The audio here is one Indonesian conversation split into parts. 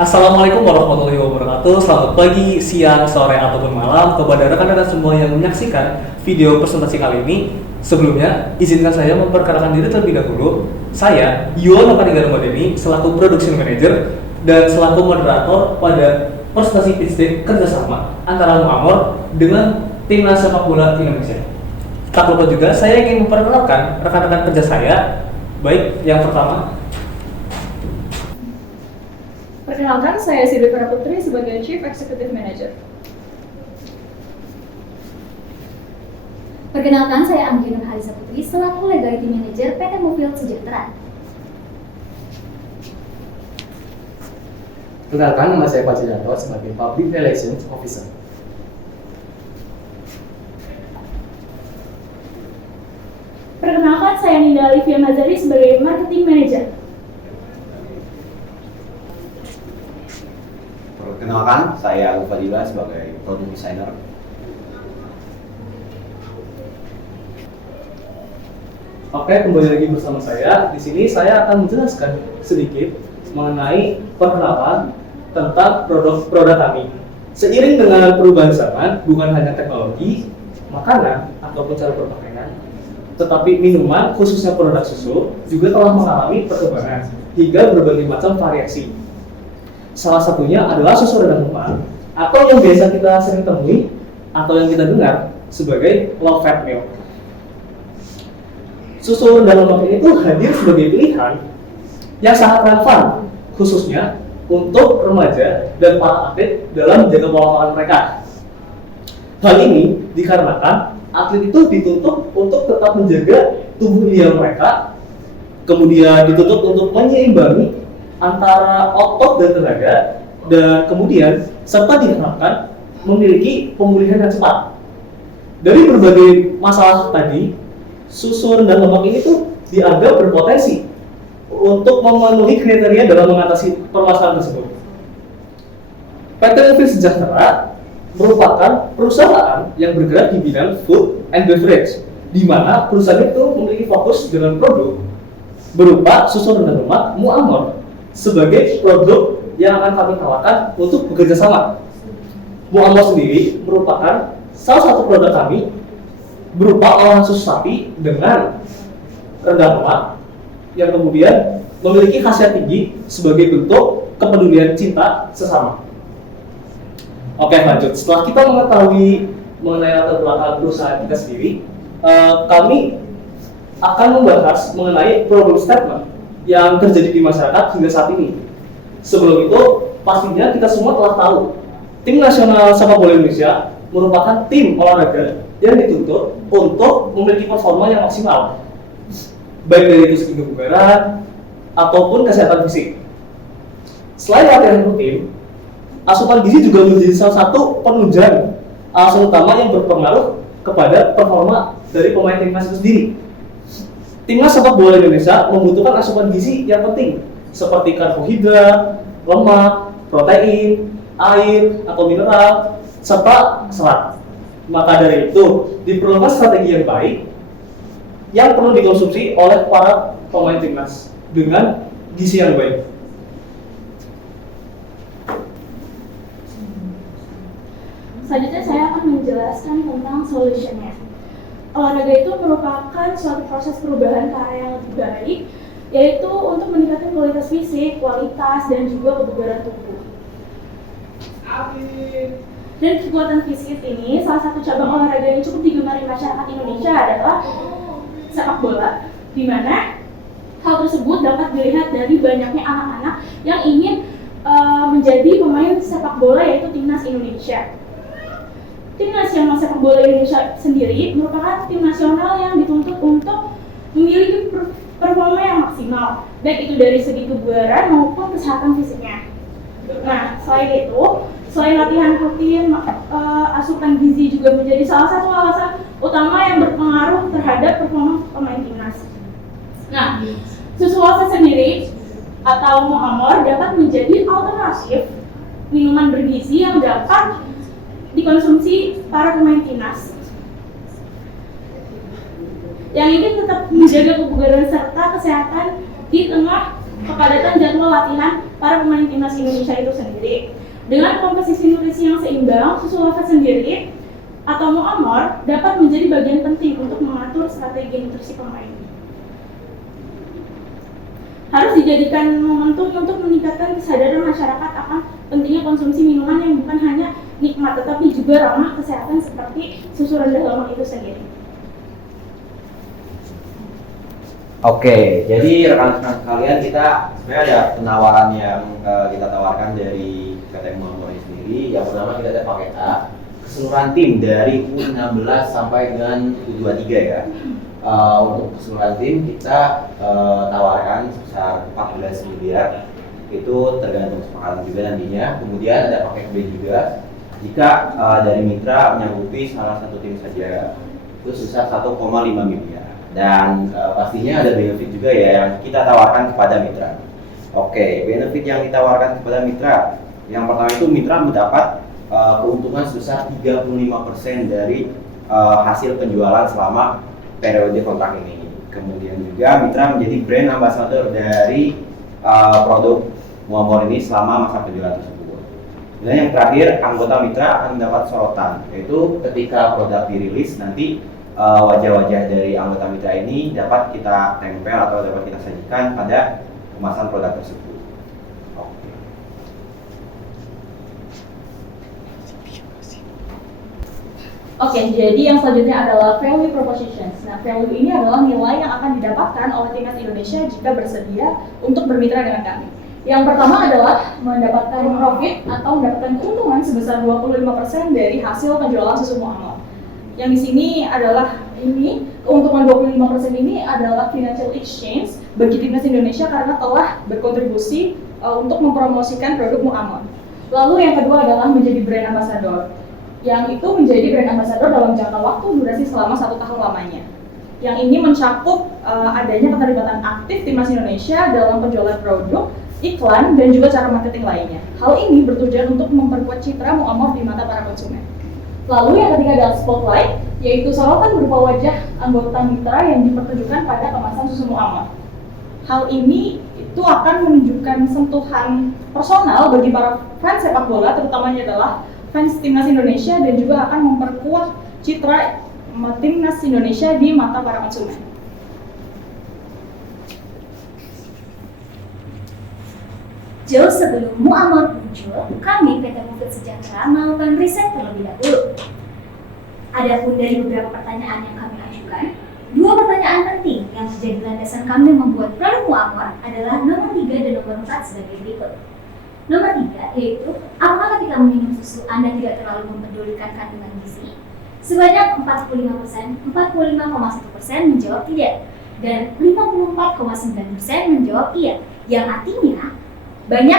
Assalamualaikum warahmatullahi wabarakatuh. Selamat pagi, siang, sore, ataupun malam kepada rekan-rekan semua yang menyaksikan video presentasi kali ini. Sebelumnya, izinkan saya memperkenalkan diri terlebih dahulu. Saya, Yuwono Paninggalan Madeni, selaku Production Manager dan selaku moderator pada presentasi pitch deck kerjasama antara Muamor dengan Timnas Sepak Bola Indonesia. Tak lupa juga, saya ingin memperkenalkan rekan-rekan kerja saya. Baik, yang pertama, Perkenalkan, saya Siti Farah Putri sebagai Chief Executive Manager. Perkenalkan, saya Anggi Nurhalisa Putri selaku Legality Manager PT Mobil Sejahtera. Perkenalkan, nama saya Pak Cidanto sebagai Public Relations Officer. Perkenalkan, saya Ninda Alivia Mazari sebagai Marketing Manager. Perkenalkan, saya Agung Fadila sebagai Product Designer. Oke, kembali lagi bersama saya. Di sini saya akan menjelaskan sedikit mengenai perkenalan tentang produk kami. Seiring dengan perubahan zaman, bukan hanya teknologi, makanan ataupun cara berpakaian, tetapi minuman, khususnya produk susu, juga telah mengalami perkembangan hingga berbagai macam variasi. Salah satunya adalah susu rendah lemak, atau yang biasa kita sering temui atau yang kita dengar sebagai low fat milk. Susu rendah lemak ini tuh hadir sebagai pilihan yang sangat relevan, khususnya untuk remaja dan para atlet dalam menjaga pola makan mereka. Hal ini dikarenakan atlet itu dituntut untuk tetap menjaga tubuh ideal mereka, kemudian dituntut untuk menyeimbangi antara otot dan tenaga, dan kemudian serta diharapkan memiliki pemulihan yang cepat. Dari berbagai masalah tadi, susu rendah lemak ini tuh dianggap berpotensi untuk memenuhi kriteria dalam mengatasi permasalahan tersebut. PT Mobil Sejahtera merupakan perusahaan yang bergerak di bidang food and beverage, di mana perusahaan itu memiliki fokus dengan produk berupa susu rendah lemak Muamor sebagai produk yang akan kami tawarkan untuk bekerja sama. Muamor sendiri merupakan salah satu produk kami berupa olahan susu sapi dengan rendah lemak yang kemudian memiliki khasiat tinggi sebagai bentuk kepedulian cinta sesama. Oke, lanjut. Setelah kita mengetahui mengenai latar belakang perusahaan kita sendiri, kami akan membahas mengenai problem statement yang terjadi di masyarakat hingga saat ini. Sebelum itu, pastinya kita semua telah tahu, Tim Nasional Sepak Bola Indonesia merupakan tim olahraga yang dituntut untuk memiliki performa yang maksimal, baik dari itu segi kebugaran ataupun kesehatan fisik. Selain latihan rutin, asupan gizi juga menjadi salah satu penunjang alasan utama yang berpengaruh kepada performa dari pemain timnas itu sendiri. Timnas Sepak Bola Indonesia membutuhkan asupan gizi yang penting seperti karbohidrat, lemak, protein, air atau mineral, serta serat. Maka dari itu, diperlukan strategi yang baik yang perlu dikonsumsi oleh para pemain timnas dengan gizi yang baik. Selanjutnya saya akan menjelaskan tentang solutionnya. Olahraga itu merupakan suatu proses perubahan ke arah yang lebih baik, yaitu untuk meningkatkan kualitas fisik, kualitas, dan juga kebugaran tubuh. Dan kekuatan fisik ini, salah satu cabang olahraga yang cukup digemari masyarakat Indonesia adalah sepak bola, di mana hal tersebut dapat dilihat dari banyaknya anak-anak yang ingin menjadi pemain sepak bola, yaitu timnas Indonesia. Tim Nasional Sepak Bola Indonesia sendiri merupakan tim nasional yang dituntut untuk memiliki performa yang maksimal, baik itu dari segi kebugaran maupun kesehatan fisiknya. Nah, selain latihan rutin, asupan gizi juga menjadi salah satu alasan utama yang berpengaruh terhadap performa pemain timnas. Nah, susu wafat sendiri atau Muamor dapat menjadi alternatif minuman bergizi yang dapat dikonsumsi para pemain timnas. Yang ini tetap menjaga kebugaran serta kesehatan di tengah kepadatan jadwal latihan para pemain timnas Indonesia itu sendiri. Dengan komposisi nutrisi yang seimbang, susu lava sendiri atau muamor dapat menjadi bagian penting untuk mengatur strategi nutrisi pemain. Harus dijadikan momentum untuk meningkatkan kesadaran masyarakat akan pentingnya konsumsi minuman yang bukan hanya nikmat tetapi juga ramah kesehatan seperti susu rendah lemak itu sendiri. Oke, jadi rekan-rekan sekalian, kita sebenarnya ada penawaran yang kita tawarkan dari PT Muamor ini sendiri. Yang pertama kita ada paket A, keseluruhan tim dari U16 sampai dengan U23 ya. Untuk keseluruhan tim kita tawarkan sebesar 14 miliar. Itu tergantung kesepakatan juga nantinya. Kemudian ada paket B juga. Jika dari mitra menyanggupi salah satu tim saja, itu sebesar 1,5 miliar. Dan pastinya ada benefit juga ya yang kita tawarkan kepada mitra. Oke, benefit yang ditawarkan kepada mitra. Yang pertama itu mitra mendapat keuntungan sebesar 35% dari hasil penjualan selama periode kontrak ini. Kemudian juga mitra menjadi brand ambassador dari produk Muamor ini selama masa penjualan tersebut. Dan yang terakhir, anggota mitra akan mendapat sorotan, yaitu ketika produk dirilis nanti wajah-wajah dari anggota mitra ini dapat kita tempel atau dapat kita sajikan pada kemasan produk tersebut. Oke. Oke, jadi yang selanjutnya adalah value propositions. Nah, value ini adalah nilai yang akan didapatkan oleh timnas Indonesia jika bersedia untuk bermitra dengan kami. Yang pertama adalah mendapatkan profit atau mendapatkan keuntungan sebesar 25% dari hasil penjualan susu Muamor. Yang di sini adalah keuntungan 25% ini adalah financial exchange bagi timnas Indonesia karena telah berkontribusi untuk mempromosikan produk Muamor. Lalu yang kedua adalah menjadi brand ambassador. Yang itu menjadi brand ambassador dalam jangka waktu durasi selama 1 tahun lamanya. Yang ini mencakup adanya keterlibatan aktif timnas Indonesia dalam penjualan produk, iklan, dan juga cara marketing lainnya. Hal ini bertujuan untuk memperkuat citra Muamor di mata para konsumen. Lalu yang ketiga adalah spotlight, yaitu sorotan berupa wajah anggota mitra yang dipertunjukkan pada kemasan susu Muamor. Hal ini itu akan menunjukkan sentuhan personal bagi para fans sepak bola, terutamanya adalah fans timnas Indonesia, dan juga akan memperkuat citra timnas Indonesia di mata para konsumen. Jauh sebelum Muamor muncul, kami PT Mufid Sejahtera melakukan riset terlebih dahulu. Adapun dari beberapa pertanyaan yang kami ajukan, 2 pertanyaan penting yang menjadi landasan kami membuat produk Muamor adalah nomor 3 dan nomor 4 sebagai berikut. Nomor 3 yaitu, apakah ketika meminum susu Anda tidak terlalu mempedulikan kandungan gizi? Sebanyak 45%, 45,1% menjawab tidak, dan 54,9% menjawab iya, yang artinya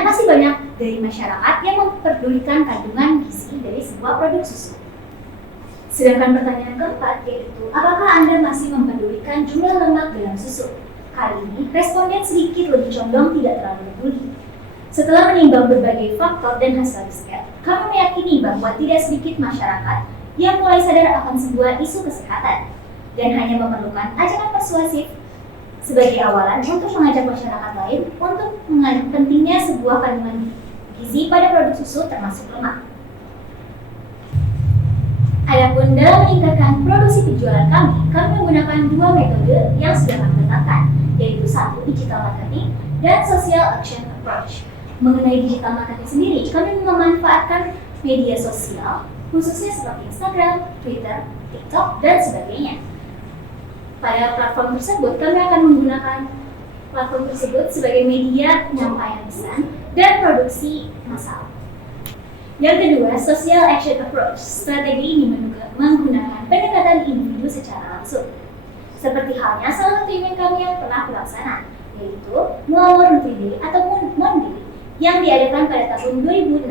masih banyak dari masyarakat yang memperdulikan kandungan gizi dari sebuah produk susu. Sedangkan pertanyaan keempat yaitu, apakah Anda masih mempedulikan jumlah lemak dalam susu? Kali ini, responden sedikit lebih condong tidak terlalu peduli. Setelah menimbang berbagai faktor dan hasil riset, kami meyakini bahwa tidak sedikit masyarakat yang mulai sadar akan sebuah isu kesehatan dan hanya memerlukan ajakan persuasif sebagai awalan untuk mengajak masyarakat lain untuk mengenai pentingnya sebuah kandungan gizi pada produk susu termasuk lemak. Adapun dalam meningkatkan produksi penjualan kami menggunakan 2 metode yang sudah kami tetapkan, yaitu 1 digital marketing dan social action approach. Mengenai digital marketing sendiri, kami memanfaatkan media sosial, khususnya seperti Instagram, Twitter, TikTok, dan sebagainya. Pada platform tersebut, kami akan menggunakan platform tersebut sebagai media penyampaian pesan dan produksi massal. Yang kedua, social action approach. Strategi ini menggunakan pendekatan individu secara langsung. Seperti halnya salah satu event kami yang pernah terlaksana, yaitu Muamor Nutri Day atau Monday yang diadakan pada tahun 2016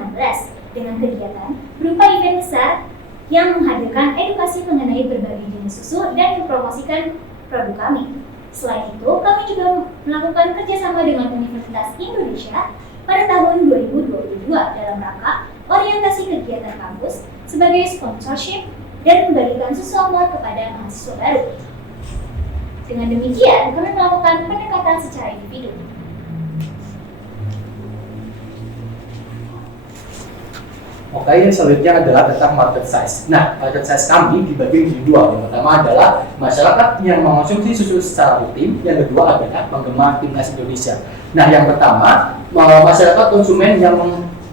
dengan kegiatan berupa event besar yang menghadirkan edukasi mengenai berbagai jenis susu dan mempromosikan produk kami. Selain itu, kami juga melakukan kerjasama dengan Universitas Indonesia pada tahun 2022 dalam rangka orientasi kegiatan kampus sebagai sponsorship dan membagikan susu Muamor kepada mahasiswa baru. Dengan demikian, kami melakukan pendekatan secara individu. Oke, yang selanjutnya adalah tentang market size. Nah, market size kami dibagi menjadi dua. Yang pertama adalah masyarakat yang mengonsumsi susu secara rutin. Yang kedua adalah penggemar timnas Indonesia. Nah, yang pertama, masyarakat konsumen yang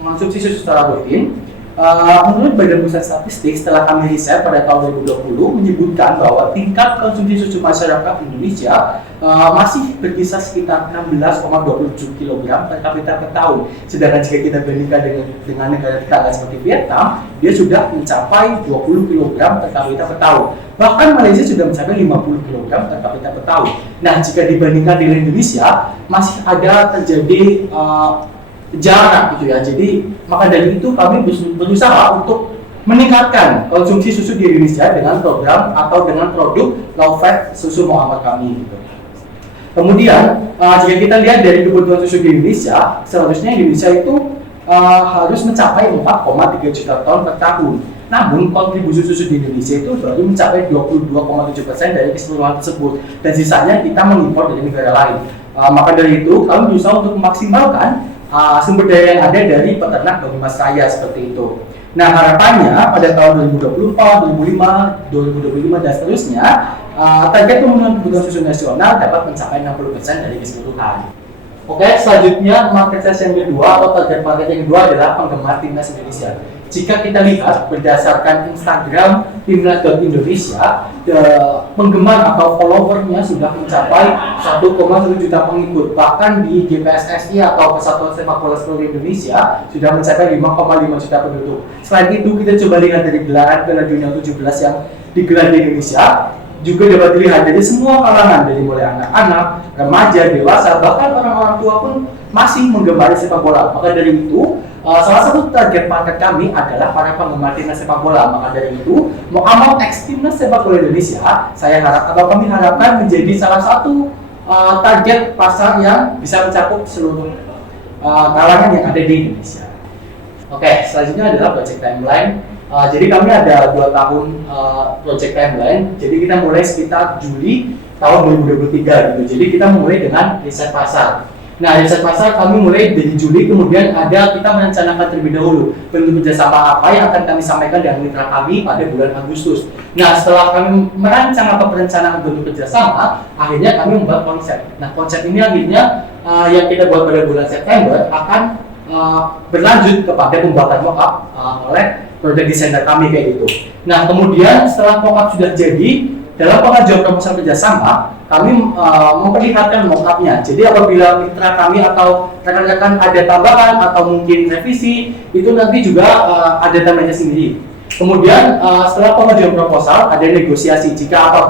mengonsumsi susu secara rutin. Menurut Badan Pusat Statistik, setelah kami riset pada tahun 2020 menyebutkan bahwa tingkat konsumsi susu masyarakat Indonesia masih berkisar sekitar 16,27 kg per kapita per tahun. Sedangkan jika kita bandingkan dengan negara tetangga seperti Vietnam, dia sudah mencapai 20 kg per kapita per tahun. Bahkan Malaysia sudah mencapai 50 kg per kapita per tahun. Nah, jika dibandingkan dengan Indonesia, masih ada terjadi jarak gitu ya. Jadi maka dari itu kami berusaha untuk meningkatkan konsumsi susu di Indonesia dengan program atau dengan produk low fat susu Muhammad kami gitu. Kemudian jika kita lihat dari kebutuhan susu di Indonesia, seharusnya Indonesia itu harus mencapai 4,3 juta ton per tahun. Namun kontribusi susu di Indonesia itu baru mencapai 22,7% dari keseluruhan tersebut, dan sisanya kita mengimpor dari negara lain. Maka dari itu kami berusaha untuk memaksimalkan sumber daya yang ada dari peternak Banyumas Raya seperti itu. Nah, harapannya pada tahun 2024, 2025 dan seterusnya, target pemenuhan kebutuhan susu nasional dapat mencapai 60% dari keseluruhan. Oke, selanjutnya market size yang kedua atau target market yang kedua adalah penggemar timnas Indonesia. Jika kita lihat berdasarkan Instagram timnas.indonesia, penggemar atau followernya sudah mencapai 1,1 juta pengikut. Bahkan di GPSSI atau Persatuan Sepak Bola Seluruh Indonesia sudah mencapai 5,5 juta penduduk. Selain itu, kita coba lihat dari gelaran Piala Dunia 17 yang digelar di Indonesia, juga dapat dilihat dari semua kalangan, dari mulai anak-anak, remaja, dewasa, bahkan orang-orang tua pun masih menggemari sepak bola. Maka dari itu, salah satu target market kami adalah para penggemar timnas sepak bola. Maka dari itu, Muhammad X Timnas Sepak Bola Indonesia, kami harapkan menjadi salah satu target pasar yang bisa mencakup seluruh kalangan yang ada di Indonesia. Oke, selanjutnya adalah project timeline. Jadi kami ada 2 tahun project timeline. Jadi kita mulai sekitar Juli tahun 2023 gitu. Jadi kita mulai dengan riset pasar. Nah, riset pasar kami mulai dari Juli, kemudian kita merencanakan terlebih dahulu bentuk kerjasama apa yang akan kami sampaikan dengan mitra kami pada bulan Agustus. Nah, setelah kami merancang atau perencanaan bentuk kerjasama, akhirnya kami membuat konsep. Nah, konsep ini akhirnya yang kita buat pada bulan September akan berlanjut kepada pembuatan mock-up oleh product designer kami kayak gitu. Nah, kemudian setelah mock-up sudah jadi, dalam pengajuan proposal kerjasama, kami memperlihatkan mock-up-nya. Jadi apabila mitra kami atau rekan-rekan ada tambahan atau mungkin revisi, itu nanti juga ada tambahannya sendiri. Kemudian setelah pengajuan proposal, ada negosiasi. Jika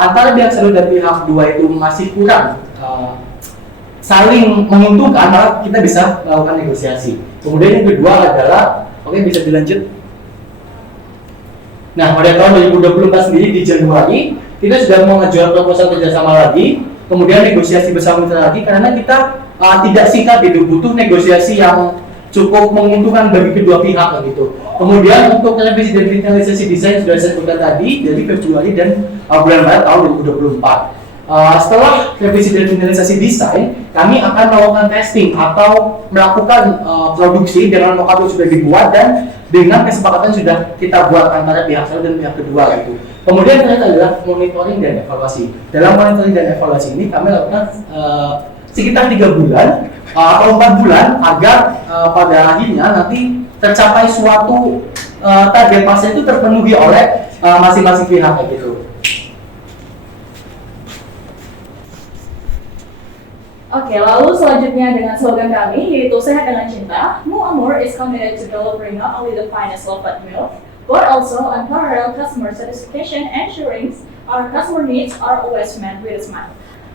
antara pihak satu dan pihak dua itu masih kurang saling menguntungkan, maka kita bisa melakukan negosiasi. Kemudian yang kedua adalah, oke, bisa dilanjut. Nah, pada tahun 2024 sendiri di Januari, kita sudah mengajukan proposal kerjasama lagi, kemudian negosiasi bersama mitra lagi, karena kita tidak singkat gitu, butuh negosiasi yang cukup menguntungkan bagi kedua pihak gitu. Kemudian untuk revisi dan finalisasi desain sudah saya sebutkan tadi dari Februari dan bulan Maret tahun 2024. Setelah revisi dan finalisasi desain, kami akan melakukan testing atau melakukan produksi dengan mock-up yang sudah dibuat dan dengan kesepakatan sudah kita buat antara pihak satu dan pihak kedua gitu. Kemudian ternyata adalah monitoring dan evaluasi. Dalam monitoring dan evaluasi ini kami lakukan sekitar 3 bulan atau 4 bulan agar pada akhirnya nanti tercapai suatu target pasar itu terpenuhi oleh masing-masing pihak kayak gitu. Oke, lalu selanjutnya dengan slogan kami, yaitu Sehat dengan Cinta. Muamur is committed to delivering not only the finest low-fat milk, but also unparalleled customer satisfaction, ensuring our customer needs are always met with a smile.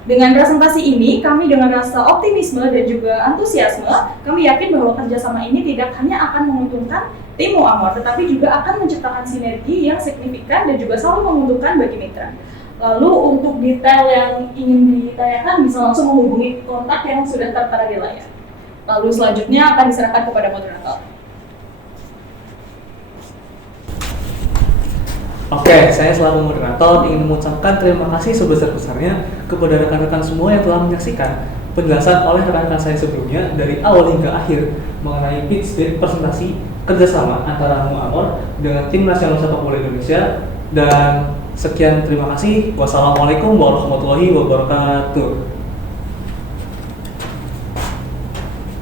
Dengan presentasi ini, kami dengan rasa optimisme dan juga antusiasme, kami yakin bahwa kerjasama ini tidak hanya akan menguntungkan tim Muamur, tetapi juga akan menciptakan sinergi yang signifikan dan juga selalu menguntungkan bagi mitra. Lalu untuk detail yang ingin ditanyakan bisa langsung menghubungi kontak yang sudah tertera di layar. Lalu selanjutnya akan diserahkan kepada moderator. Oke, saya selaku moderator ingin mengucapkan terima kasih sebesar-besarnya kepada rekan-rekan semua yang telah menyaksikan penjelasan oleh rekan-rekan saya sebelumnya dari awal hingga akhir mengenai pitch dan presentasi kerjasama antara Mu'amor dengan tim nasional sepak bola Indonesia. Dan sekian, terima kasih. Wassalamualaikum warahmatullahi wabarakatuh.